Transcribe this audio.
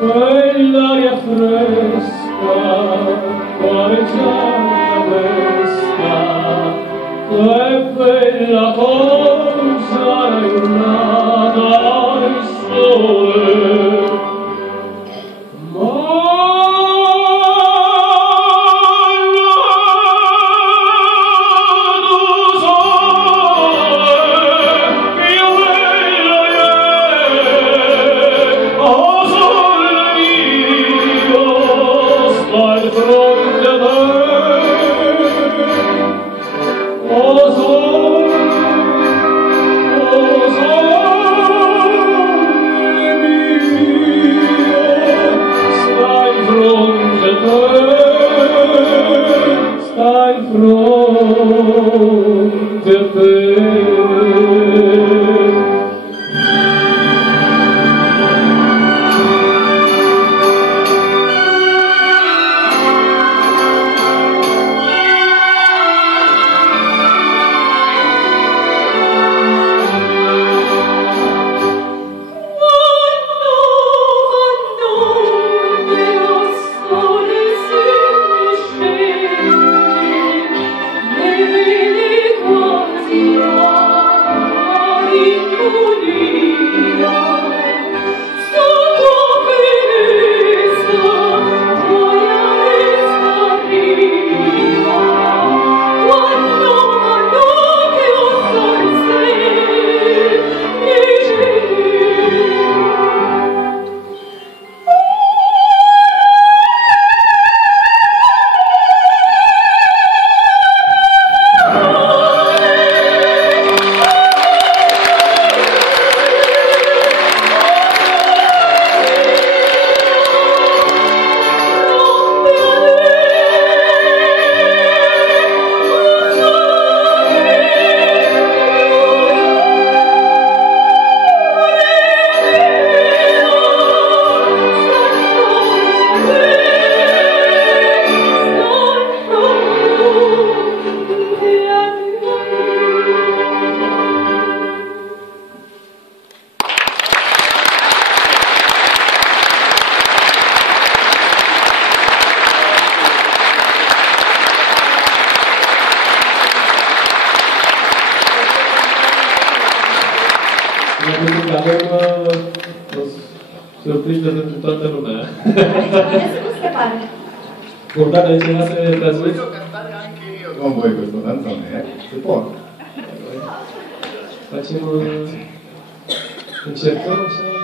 Quell'aria fresca, quale gialla fresca, che bella cosa giornata al sole. Avem o surpriză pentru toată lumea. Cum se pare? Bogdan, ai ceva să ne transmiți? Non vuoi questo canzone, si può. Facem... Încercăm așa...